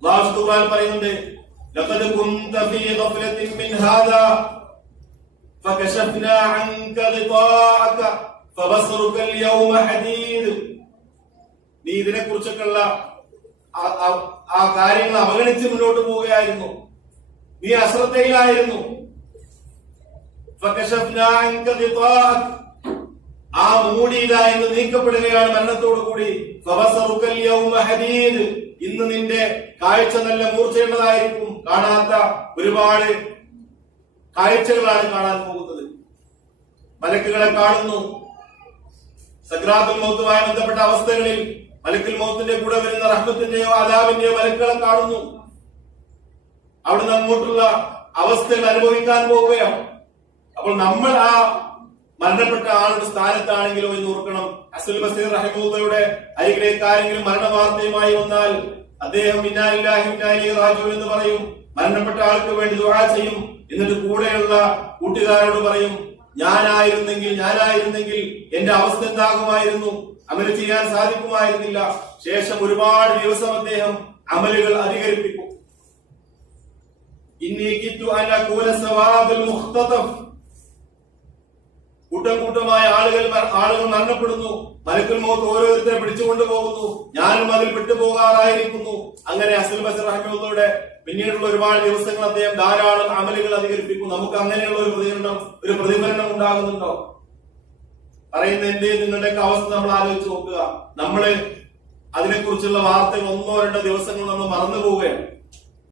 അല്ലാഹു ഖുർആൻ പറയുന്നുണ്ട് ലഖദ് കുന്ത ഫീ ഗഫലത്തിൻ മിൻ ഹാദാ فكشفنا عنك غطاءك فبصرك اليوم حديد നീ ഇതിനെ കുറിച്ചൊക്കെയുള്ള ആ- ആ- ആ കാര്യങ്ങൾ അവഗണിച്ച് മുന്നോട്ട് പോവുകയായിരുന്നു നീ അശ്രദ്ധയിലായിരുന്നു فكشفنا عنك غطاءك ആ മൂടിയില എന്ന് നീക്കപ്പെടുകയാണ് മരണത്തോടു കൂടി. ഇന്ന് നിന്റെ കാഴ്ച നല്ല മൂർച്ചയുള്ളതായിരിക്കും. കാണാത്ത ഒരുപാട് കാഴ്ചകളാണ് കാണാൻ പോകുന്നത്. മലക്കുകളെ കാണുന്നു. സക്രാത്തിൽ മൗത്തുമായി ബന്ധപ്പെട്ട അവസ്ഥകളിൽ മലക്കിൽ മൗത്തിന്റെ കൂടെ വരുന്ന റഹ്മത്തിന്റെയോ അലാവിന്റെയോ മലക്കുകളെ കാണുന്നു. അവിടുന്ന് അങ്ങോട്ടുള്ള അവസ്ഥകൾ അനുഭവിക്കാൻ പോവുകയാണ്. അപ്പോൾ നമ്മൾ ആ മരണപ്പെട്ട ആളുടെ സ്ഥാനത്താണെങ്കിലും എന്ന് ഓർക്കണം. അസുൽ ബസീർ റഹിമൂദയുടെ അരികിലേക്ക് ആരെങ്കിലും മരണവാർത്തയുമായി വന്നാൽ അദ്ദേഹം റാജു എന്ന് പറയും. മരണപ്പെട്ട ആൾക്ക് വേണ്ടി ദുആ ചെയ്യും. എന്നിട്ട് കൂടെയുള്ള കൂട്ടുകാരോട് പറയും ഞാനായിരുന്നെങ്കിൽ ഞാനായിരുന്നെങ്കിൽ എന്റെ അവസ്ഥ എന്താകുമായിരുന്നു? അമൽ ചെയ്യാൻ സാധിക്കുമായിരുന്നില്ല. ശേഷം ഒരുപാട് ദിവസം അദ്ദേഹം അമലുകൾ അധികരിപ്പിക്കും. കൂട്ടം കൂട്ടമായ ആളുകൾ ആളുകൾ മരണപ്പെടുന്നു. മലക്കുൽ മോത്ത് ഓരോരുത്തരെ പിടിച്ചുകൊണ്ടു പോകുന്നു ഞാനും അതിൽ വിട്ടുപോകാറായിരിക്കുന്നു അങ്ങനെ അസൽ ബസർ റഹ്മുള്ളയുടെ പിന്നീടുള്ള ഒരുപാട് ദിവസങ്ങൾ അദ്ദേഹം ധാരാളം അമലുകൾ അധികരിപ്പിക്കും നമുക്ക് അങ്ങനെയുള്ള ഒരു പ്രതികരണം ഒരു പ്രതിഫലനം ഉണ്ടാകുന്നുണ്ടോ? പറയുന്ന എന്റെ നിങ്ങളുടെ അവസ്ഥ നമ്മൾ ആലോചിച്ച് നോക്കുക. നമ്മൾ അതിനെക്കുറിച്ചുള്ള വാർത്തകൾ ഒന്നോ രണ്ടോ ദിവസങ്ങൾ നമ്മൾ മറന്നു പോവുകയാണ്